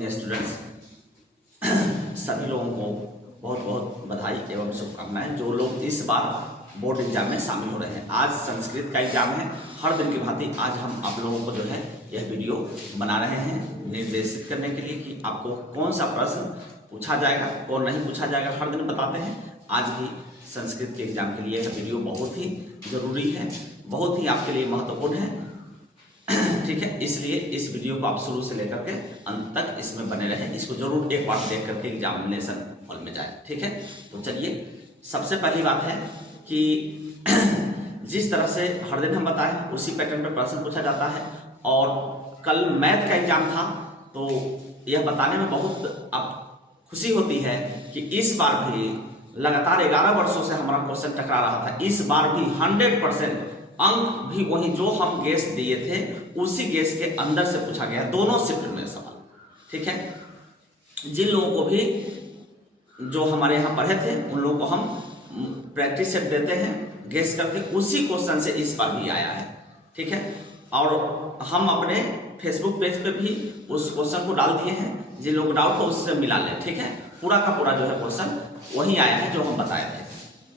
Students, सभी लोगों को बहुत बहुत बधाई एवं शुभकामनाएं जो लोग इस बार बोर्ड एग्जाम में शामिल हो रहे हैं। आज संस्कृत का एग्जाम है। हर दिन की भांति आज हम आप लोगों को जो है यह वीडियो बना रहे हैं निर्देशित करने के लिए कि आपको कौन सा प्रश्न पूछा जाएगा और नहीं पूछा जाएगा, हर दिन बताते हैं। आज भी संस्कृत के एग्जाम के लिए यह वीडियो बहुत ही जरूरी है, बहुत ही आपके लिए महत्वपूर्ण है, ठीक है। इसलिए इस वीडियो को आप शुरू से लेकर के अंत तक इसमें बने रहें। इसको जरूर एक बार देख करके एग्जामिनेशन हॉल में जाए, ठीक है। तो चलिए, सबसे पहली बात है कि जिस तरह से हर दिन हम बताएं उसी पैटर्न पर प्रश्न पूछा जाता है। और कल मैथ का एग्जाम था तो यह बताने में बहुत अब खुशी होती है कि इस बार भी लगातार 11 वर्षों से हमारा क्वेश्चन टकरा रहा था। इस बार भी 100% अंक भी वही जो हम गेस दिए थे उसी गेस के अंदर से पूछा गया, दोनों शिफ्ट में सवाल, ठीक है। जिन लोगों को भी जो हमारे यहाँ पढ़े थे उन लोगों को हम प्रैक्टिस सेट देते हैं गेस करके, उसी क्वेश्चन से इस बार भी आया है, ठीक है। और हम अपने फेसबुक पेज पे भी उस क्वेश्चन को डाल दिए हैं, जिन लोगों को डाउट हो उससे मिला लें, ठीक है। पूरा का पूरा जो है क्वेश्चन वही आया है जो हम बताए थे,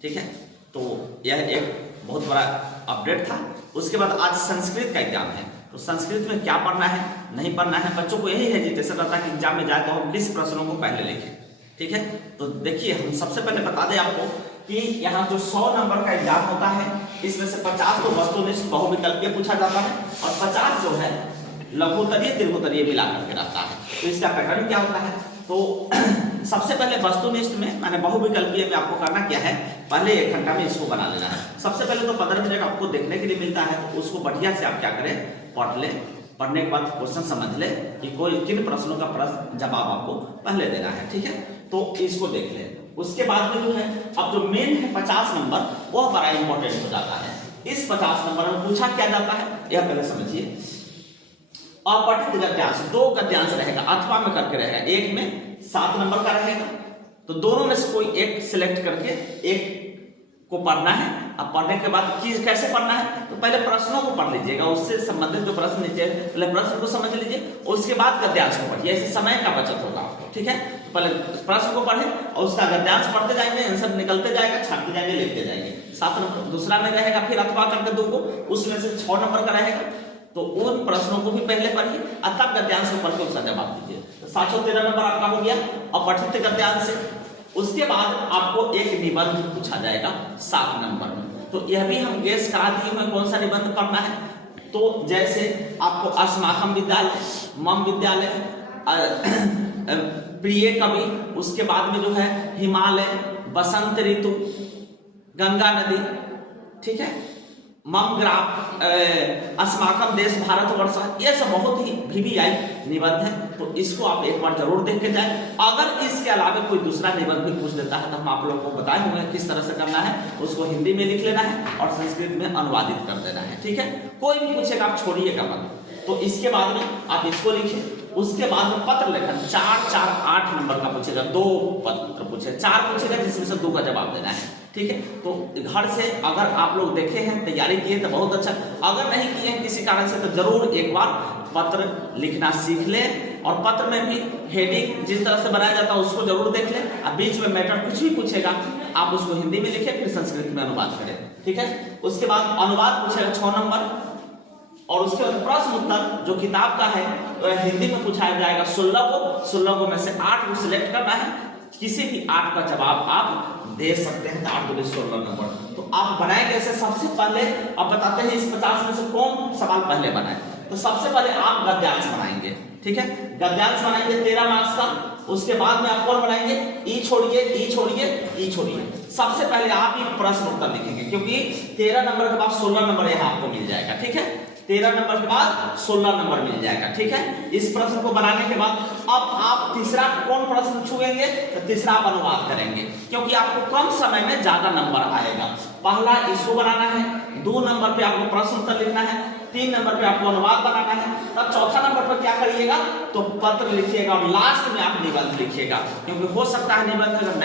ठीक है। तो यह एक बहुत बड़ा अपडेट था। उसके बाद आज संस्कृत का एग्जाम है, तो संस्कृत में क्या पढ़ना है नहीं पढ़ना है, बच्चों को यही हेजिटेशन रहता है कि एग्जाम में जाए तो हम 20 प्रश्नों को पहले लिखें, ठीक है। तो देखिए, हम सबसे पहले बता दें आपको कि यहाँ जो 100 नंबर का एग्जाम होता है इसमें से 50 तो वस्तुनिष्ठ बहुविकल्पीय पूछा जाता है और 50 जो है लघुत्तरीय दीर्घोत्तरीय मिला करके रहता है। तो इसका पैटर्न क्या होता है, तो सबसे पहले वस्तुनिष्ठ में माने बहुविकल्पीय में आपको करना क्या है, पहले 1 घंटा में इसको बना लेना है। सबसे पहले तो 15 मिनट आपको देखने के लिए मिलता है, तो उसको बढ़िया से आप क्या करें, पढ़ ले। पढ़ने के बाद क्वेश्चन समझ ले कि कोई किन प्रश्नों का प्रश्न जवाब आपको पहले देना है, ठीक है। तो इसको देख ले। उसके बाद में जो है अब जो मेन है 50 नंबर, वह बड़ा इंपॉर्टेंट हो जाता है। इस 50 नंबर में पूछा क्या जाता है यह पहले समझिए। अपठित गद्यांश, 2 गद्यांश रहेगा, अथवा में करके रहेगा, एक में 7 नंबर का रहेगा, तो दोनों में से कोई एक सिलेक्ट करके एक को पढ़ना है। अब पढ़ने के बाद कैसे पढ़ना है, तो पहले प्रश्नों को पढ़ लीजिएगा, उससे संबंधित जो प्रश्न नीचे पहले प्रश्न को समझ लीजिए, उसके बाद गद्यांश को पढ़िए, ऐसे समय का बचत होगा आपको, ठीक है। तो पहले प्रश्न को पढ़े और उसका गद्यांश पढ़ते जाएंगे, आंसर निकलते जाएगा, छाटते जाएंगे, लिखते जाएंगे। 7 नंबर दूसरा में रहेगा, फिर अथवा करके 2 को, उसमें से 6 नंबर का रहेगा, तो उन प्रश्नों को भी पहले पढ़िए, तब गद्यांश को पढ़ के उसका जवाब दीजिए। तो 713 नंबर आपका हो गया अपठित गद्यांश से। उसके बाद आपको एक निबंध पूछा जाएगा 7 नंबर में, तो यह भी हम गेस करा दिए हैं कौन सा निबंध पढ़ना है। तो जैसे आपको अस्माकम विद्यालय, मम विद्यालय, प्रिय कवि, उसके बाद में जो है हिमालय, बसंत ऋतु, गंगा नदी, ठीक है, मम ग्राफ, अस्माकम देश भारतवर्ष, ये सब बहुत ही VVI निबंध है, तो इसको आप एक बार जरूर देख के जाए। अगर इसके अलावा कोई दूसरा निबंध भी पूछ देता है तो हम आप लोगों को बताए हुए किस तरह से करना है, उसको हिंदी में लिख लेना है और संस्कृत में अनुवादित कर देना है, ठीक है। कोई भी पूछेगा आप छोड़िएगा मत। तो इसके बाद में आप इसको लिखिए। उसके बाद में पत्र लेखन 4, 4, 8 नंबर का पूछेगा, 2 पत्र पूछेगा, 4 पूछेगा, जिसमें से 2 का जवाब देना है, ठीक है। तो घर से अगर आप लोग देखे हैं, तैयारी किए तो बहुत अच्छा, अगर नहीं किए हैं किसी कारण से तो जरूर एक बार पत्र लिखना सीख लें। और पत्र में भी हेडिंग जिस तरह से बनाया जाता है उसको जरूर देख लें। अब बीच में मैटर कुछ भी पूछेगा आप उसको हिंदी में लिखें, फिर संस्कृत में अनुवाद करें, ठीक है। उसके बाद अनुवाद पूछेगा 6 नंबर, और उसके बाद प्रश्न उत्तर जो किताब का है हिंदी में पूछाया जाएगा 16 को में से 8 को सिलेक्ट करना है, किसी भी 8 का जवाब आप दे सकते हैं, 8 को 16 नंबर। तो आप बनाएंगे ऐसे, सबसे पहले आप बताते हैं इस 50 में से कौन सवाल पहले बनाए। तो सबसे पहले आप गद्यांश बनाएंगे, ठीक है, गद्यांश बनाएंगे 13 मार्क्स का। उसके बाद में आप कौन बनाएंगे, ई छोड़िए, ई छोड़िए, ई छोड़िए। सबसे पहले आप ही प्रश्न उत्तर लिखेंगे, क्योंकि 13 नंबर के बाद 16 नंबर यहाँ आपको मिल जाएगा, ठीक है। 13 नंबर के बाद 16 नंबर मिल जाएगा, ठीक है। इस प्रश्न को बनाने के बाद अब आप तीसरा कौन प्रश्न छुएंगे, तो तीसरा आप अनुवाद करेंगे, क्योंकि आपको कम समय में ज्यादा नंबर आएगा। पहला इसको बनाना है, 2 नंबर पे आपको प्रश्न उत्तर लिखना है, 3 नंबर पे आपको अनुवाद बनाना है, तब चौथा नंबर पर क्या करिएगा, तो पत्र लिखिएगा और लास्ट में आप निबंध लिखिएगा, क्योंकि हो सकता है निबंध अगर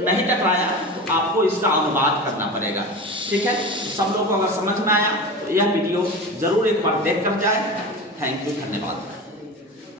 नहीं टकराया तो आपको इसका अनुवाद करना पड़ेगा, ठीक है। तो सब लोगों को अगर समझ में आया तो यह वीडियो जरूर एक बार देख कर जाए। थैंक यू, धन्यवाद।